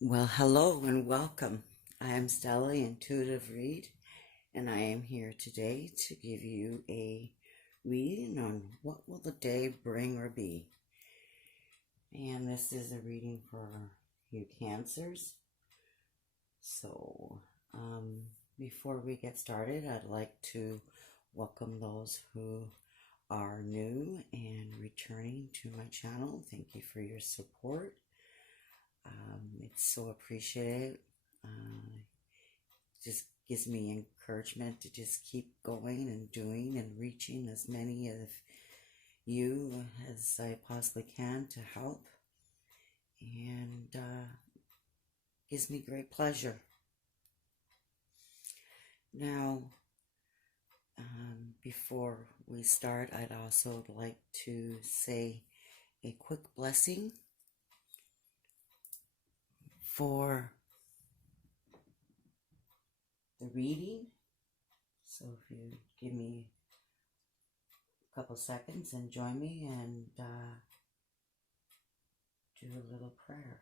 Well, hello and welcome. I am Stella, Intuitive Read, and I am here today to give you a reading on what will the day bring or be. And this is a reading for you Cancers. So, before we get started, I'd like to welcome those who are new and returning to my channel. Thank you for your support. It's so appreciated. Just gives me encouragement to just keep going and doing and reaching as many of you as I possibly can to help, and gives me great pleasure. Now, before we start, I'd also like to say a quick blessing for the reading. So if you give me a couple seconds and join me and do a little prayer.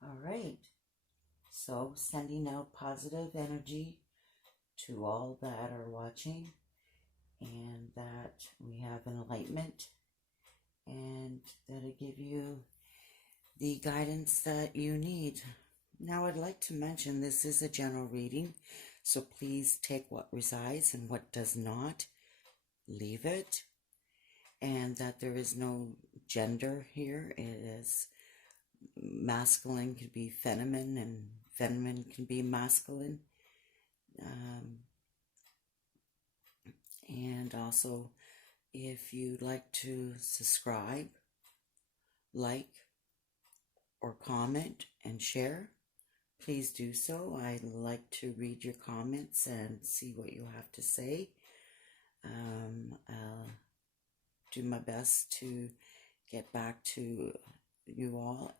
All right. So sending out positive energy to all that are watching, and that we have enlightenment, and that it give you the guidance that you need. Now I'd like to mention this is a general reading, so please take what resides and what does not, leave it, and that there is no gender here. It is masculine can be feminine and feminine can be masculine. And also, if you'd like to subscribe, like, or comment and share, please do so. I'd like to read your comments and see what you have to say. I'll do my best to get back to you all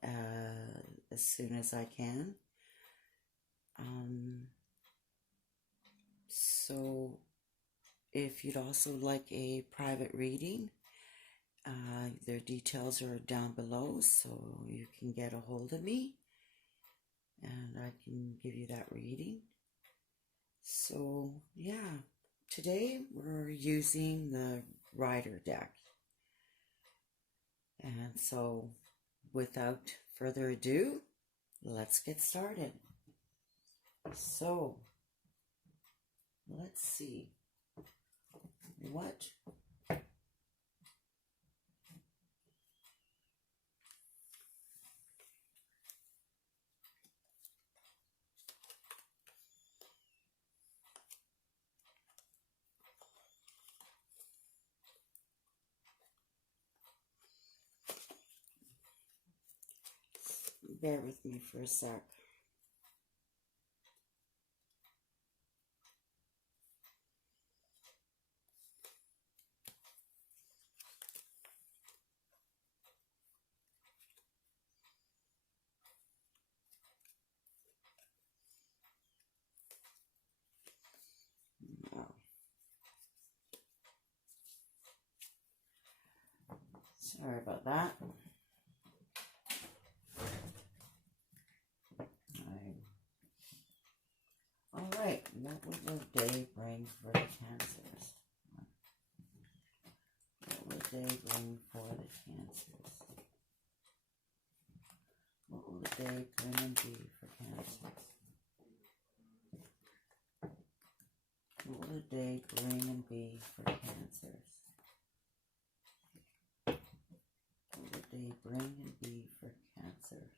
as soon as I can. So if you'd also like a private reading, their details are down below, so you can get a hold of me and I can give you that reading. So yeah, today we're using the Rider deck. And so without further ado, let's get started. So let's see what bear with me for a sec. Sorry about that. All right, what will the day bring for the Cancers? What will the day bring for the Cancers? What will the day bring and be for Cancers? What will the day bring and be for Cancers? What will the day bring and be for Cancers?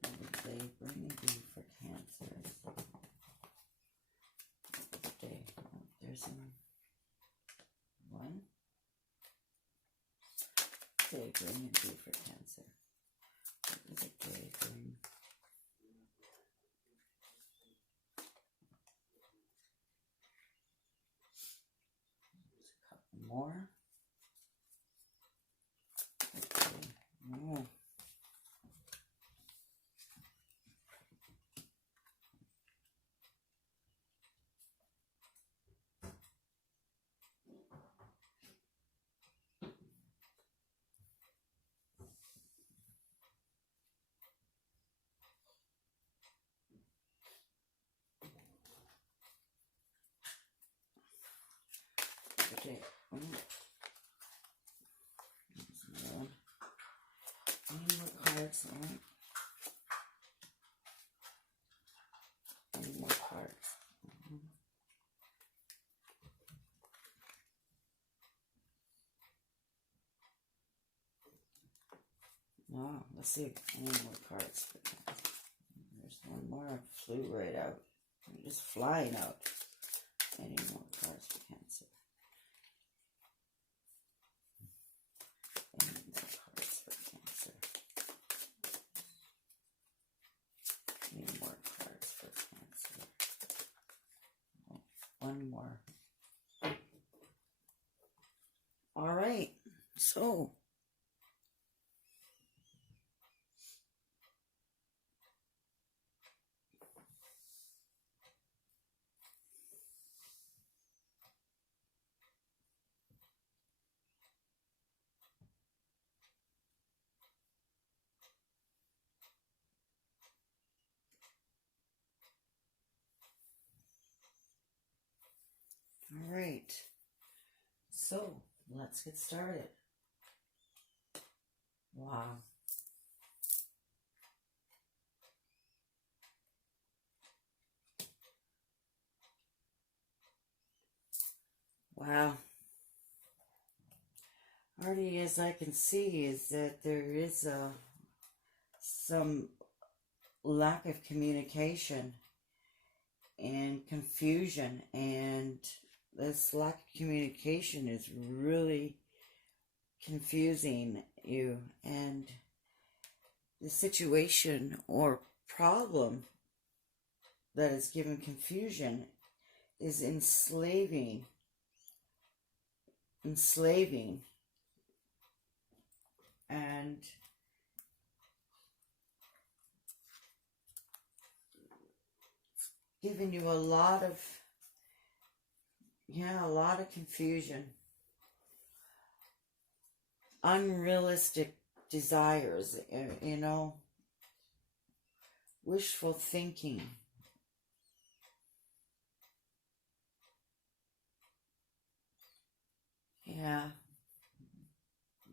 What will the day bring and be for Cancers? What will the day? Oh, there's one. Day bring and be for Cancer. What will the day bring? more. Okay. Oh. Okay. Any more cards? Any more cards? No, let's see. Any more cards? There's one more. Flew right out. Just flying out. Any more cards for Cancer? Any more cards for Cancer? Any more cards for Cancer? Oh, one more. All right. So, all right. So, let's get started. Wow. Wow. Already, as I can see, is that there is some lack of communication and confusion, and this lack of communication is really confusing you, and the situation or problem that is given confusion is enslaving and giving you a lot of confusion, unrealistic desires, wishful thinking. Yeah,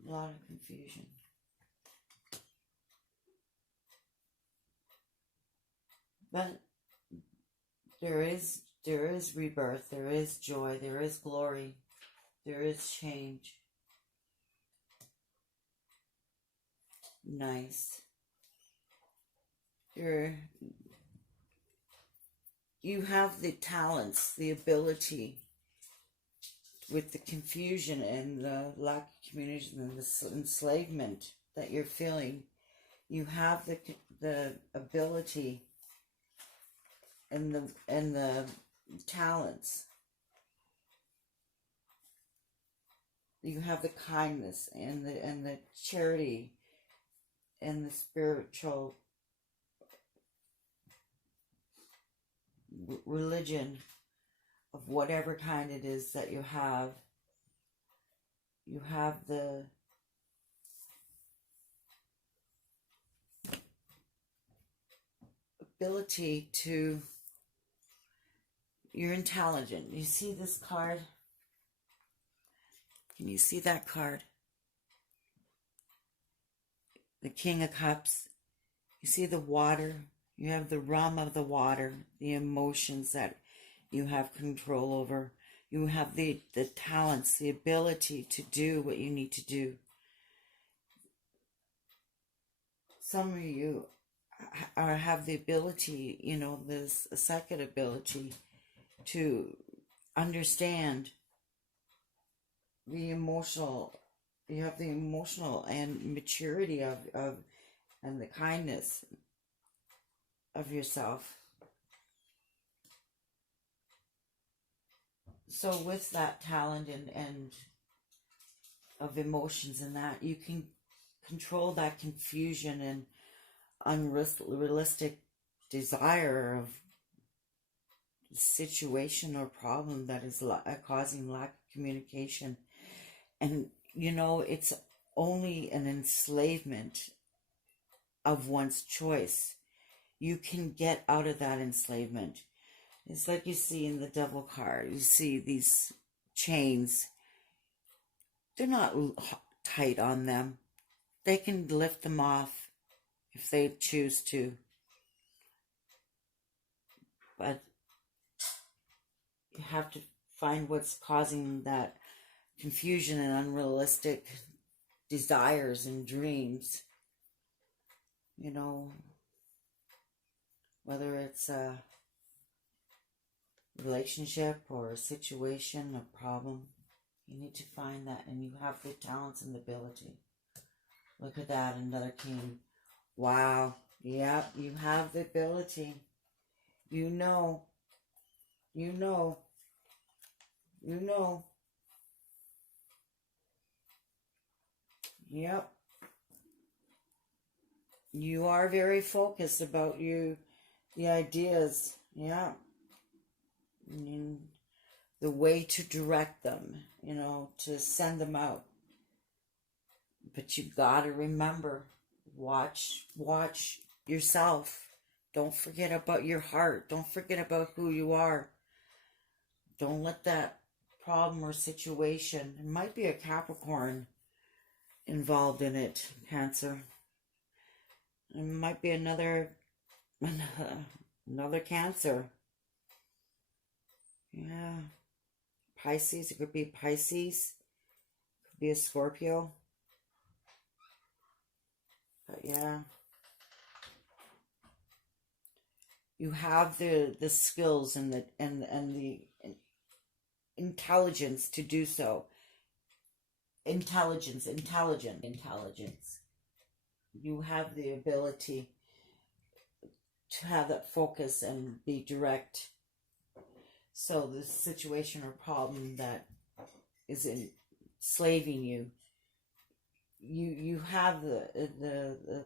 a lot of confusion. But there is rebirth, there is joy, there is glory, there is change. Nice. You have the talents, the ability, with the confusion and the lack of communication and the enslavement that you're feeling. You have the ability and the talents. You have the kindness and the charity and the spiritual religion of whatever kind it is that you have. You have the ability to, you're intelligent. You see this card? Can you see that card? The King of Cups. You see the water? You have the realm of the water, the emotions that you have control over. You have the talents, the ability to do what you need to do. Some of you have the ability, this second ability to understand the emotional. You have the emotional and maturity of and the kindness of yourself. So with that talent and of emotions, and that you can control that confusion and unrealistic desire of situation or problem that is causing lack of communication. And it's only an enslavement of one's choice. You can get out of that enslavement. It's like you see in the devil card. You see these chains. They're not tight on them. They can lift them off if they choose to. But you have to find what's causing that confusion and unrealistic desires and dreams. Whether it's a relationship or a situation, a problem, you need to find that, and you have the talents and the ability. Look at that, another king. Wow. Yep, you have the ability. You know. Yep. You are very focused about the ideas. Yeah. And the way to direct them, to send them out. But you gotta remember, watch yourself. Don't forget about your heart. Don't forget about who you are. Don't let that problem or situation, it might be a Capricorn involved in it, Cancer. It might be another Cancer. Yeah. Pisces, it could be Pisces. It could be a Scorpio. But yeah. You have the skills and the intelligence to do so. Intelligence. You have the ability to have that focus and be direct. So the situation or problem that is enslaving you, you have the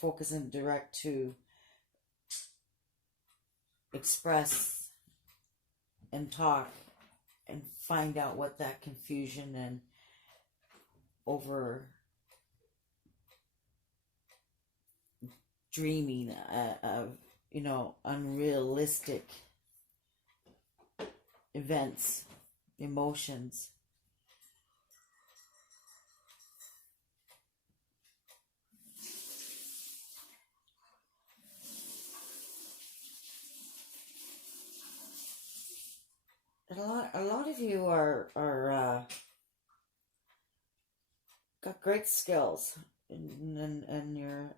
focus and direct to express and talk and find out what that confusion and over dreaming of unrealistic events, emotions. A lot of you are got great skills and you're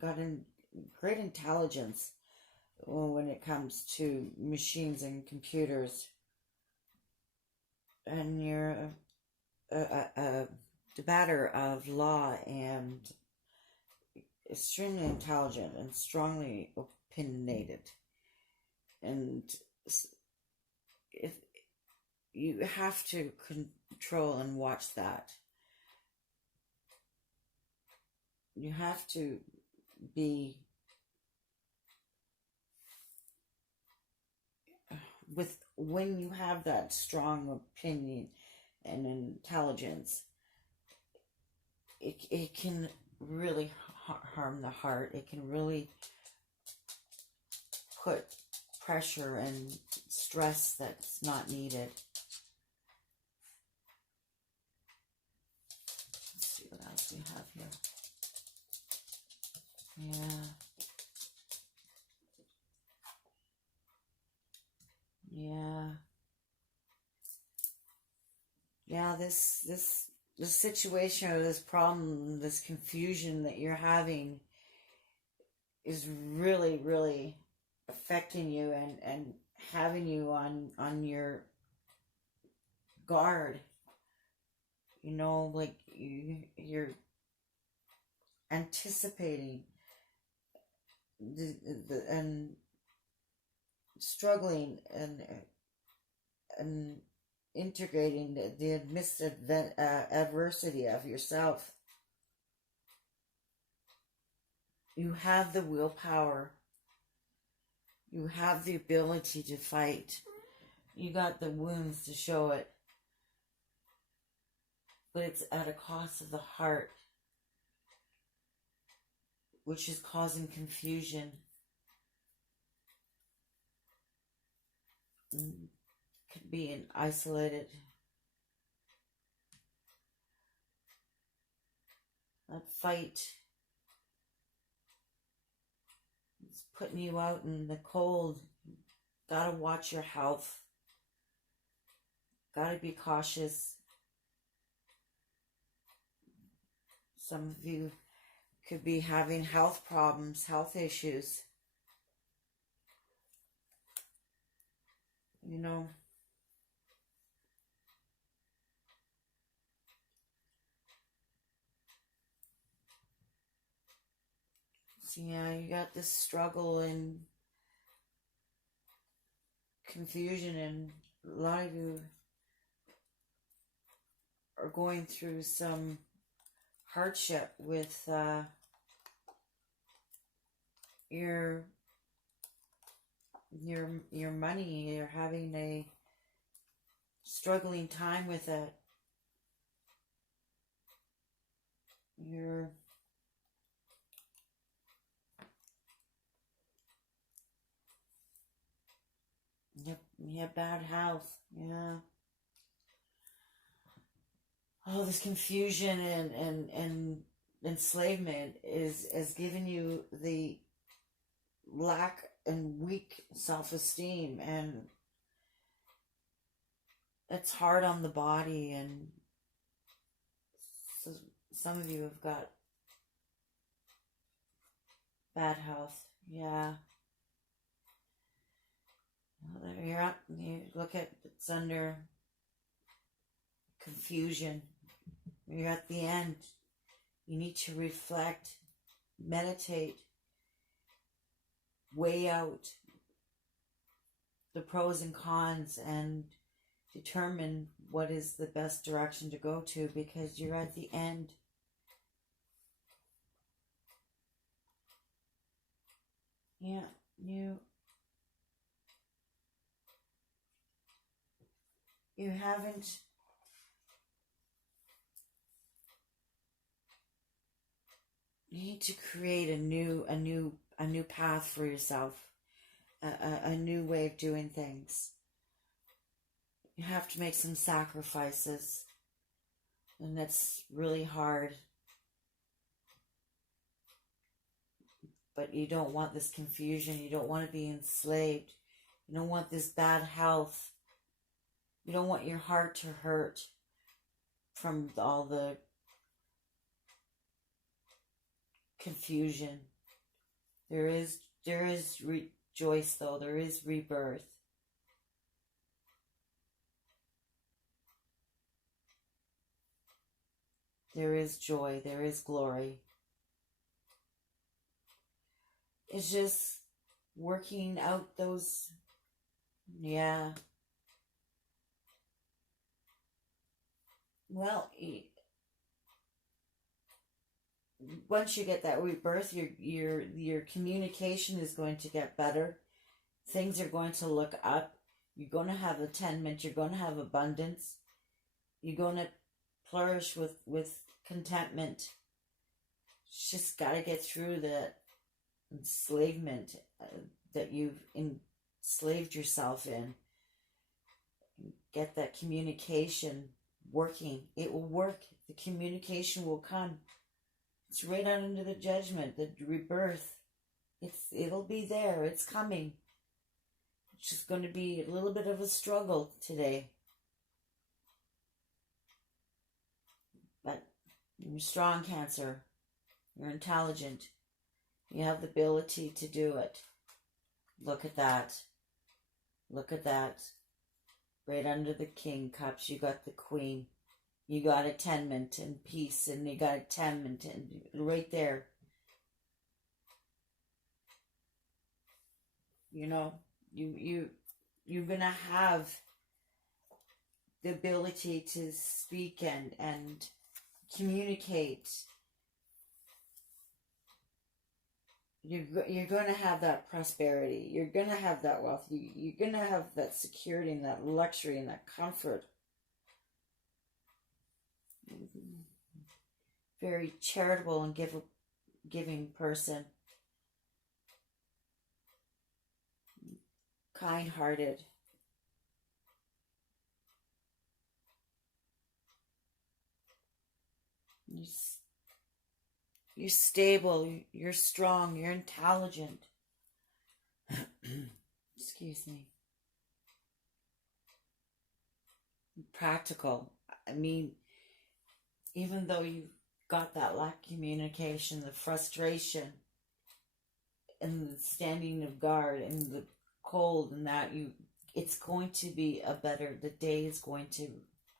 got great intelligence when it comes to machines and computers, and you're a debater of law and extremely intelligent and strongly opinionated, and if you have to control and watch that. You have to be when you have that strong opinion and intelligence, it can really harm the heart. It can really put pressure and stress that's not needed. Let's see what else we have here. Yeah, this situation or this problem, this confusion that you're having is really, really affecting you and having you on your guard. Like you're anticipating and struggling and integrating the amidst adversity of yourself. You have the willpower. You have the ability to fight. You got the wounds to show it. But it's at a cost of the heart, which is causing confusion. Could be an isolated. That fight is putting you out in the cold. Gotta watch your health. Gotta be cautious. Some of you could be having health problems, health issues. You know, so yeah, you got this struggle and confusion, and a lot of you are going through some hardship with your money. You're having a struggling time with it. You have bad health. Yeah. All this confusion and enslavement is giving you the lack and weak self-esteem, and it's hard on the body, and so some of you have got bad health. Yeah. Well, you're up. You look at it's under confusion. You're at the end. You need to reflect, meditate, weigh out the pros and cons, and determine what is the best direction to go to, because you're at the end. Yeah, you haven't you need to create a new path for yourself, a new way of doing things. You have to make some sacrifices, and that's really hard. But you don't want this confusion. You don't want to be enslaved. You don't want this bad health. You don't want your heart to hurt from all the confusion. There is rejoice, though. There is rebirth. There is joy. There is glory. It's just working out those, yeah. Well, once you get that rebirth, your communication is going to get better. Things are going to look up. You're going to have attainment. You're going to have abundance. You're going to flourish with contentment. Just got to get through the enslavement that you've enslaved yourself in. Get that communication working. It will work. The communication will come. It's right out into the judgment, the rebirth. It'll be there. It's coming. It's just going to be a little bit of a struggle today. But you're strong, Cancer. You're intelligent. You have the ability to do it. Look at that. Look at that. Right under the King Cups, you got the Queen. You got attainment and peace, and you got attainment, and right there. You know, you're gonna have the ability to speak and communicate. You're going to have that prosperity. You're going to have that wealth. You're going to have that security and that luxury and that comfort. Very charitable and giving person. Kind-hearted. You're stable, you're strong, you're intelligent. Excuse me. Practical. I mean, even though you've got that lack of communication, the frustration, and the standing of guard, and the cold, and that it's going to be the day is going to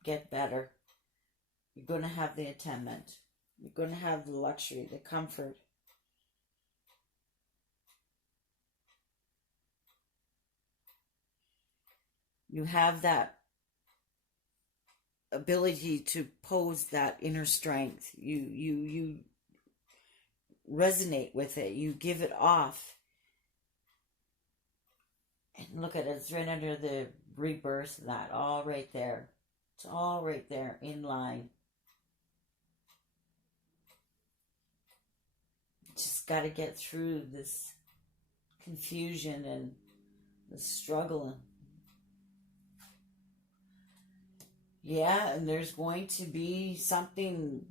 get better. You're going to have the attainment. You're going to have the luxury, the comfort. You have that ability to pose that inner strength. You resonate with it. You give it off. And look at it. It's right under the rebirth of that. All right there. It's all right there in line. Just got to get through this confusion and the struggle. Yeah, and there's going to be something,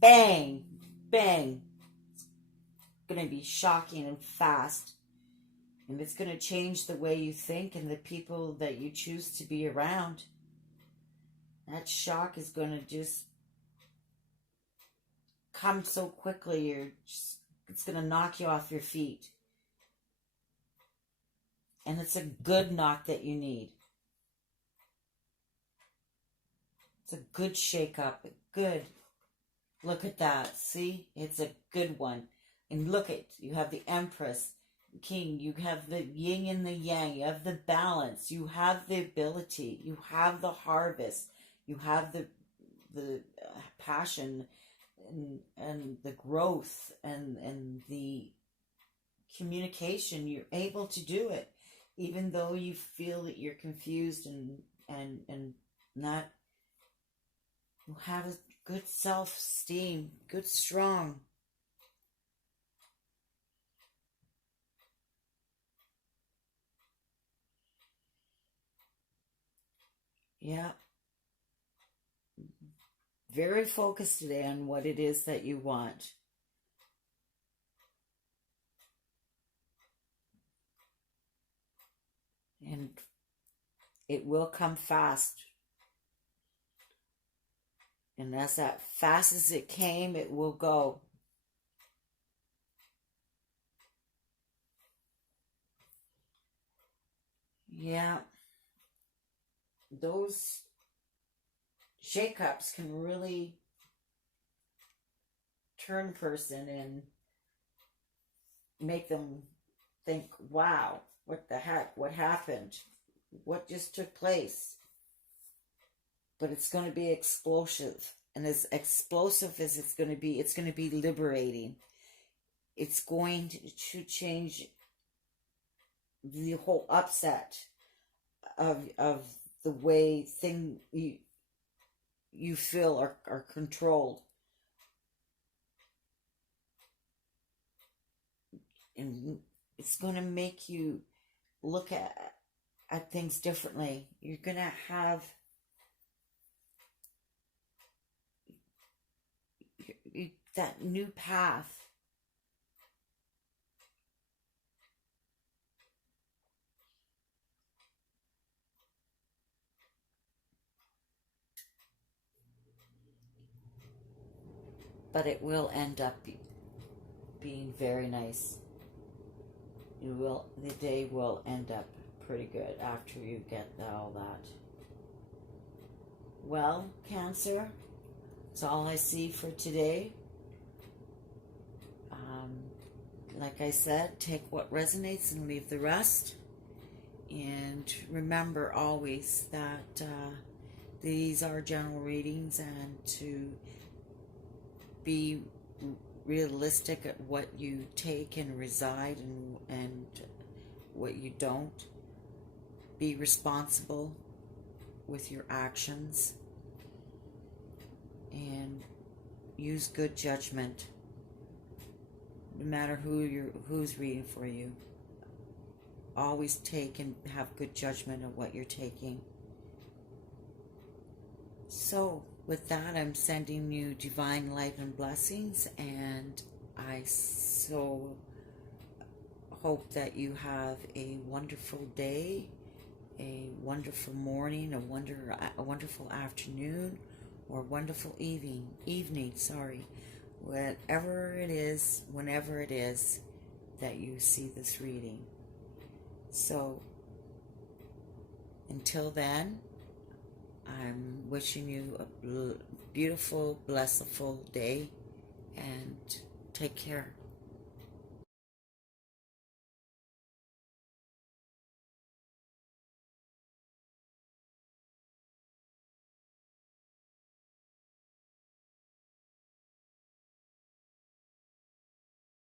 bang, bang. It's going to be shocking and fast. And it's going to change the way you think and the people that you choose to be around. That shock is going to just come so quickly, it's going to knock you off your feet. And it's a good knock that you need. It's a good shake-up, look at that, see? It's a good one. And look at, you have the Empress, King, you have the yin and the yang, you have the balance, you have the ability, you have the harvest, you have the passion, and the growth and the communication. You're able to do it, even though you feel that you're confused and not. You have a good self-esteem, good, strong. Yeah. Very focused today on what it is that you want. And it will come fast. And as that fast as it came, it will go. Yeah. Those shake-ups can really turn a person and make them think, wow, what the heck, what happened? What just took place? But it's going to be explosive. And as explosive as it's going to be liberating. It's going to change the whole upset of the way you feel are controlled. And it's going to make you look at things differently. You're going to have that new path. But it will end up being very nice. The day will end up pretty good after you get all that. Well, Cancer, that's all I see for today. Like I said, take what resonates and leave the rest. And remember always that these are general readings, and to be realistic at what you take and reside and what you don't. Be responsible with your actions and use good judgment no matter who's reading for you. Always take and have good judgment of what you're taking. So with that, I'm sending you divine light and blessings, and I so hope that you have a wonderful day, a wonderful morning, a wonderful afternoon, or wonderful evening, whatever it is, whenever it is that you see this reading. So until then, I'm wishing you a beautiful, blissful day, and take care.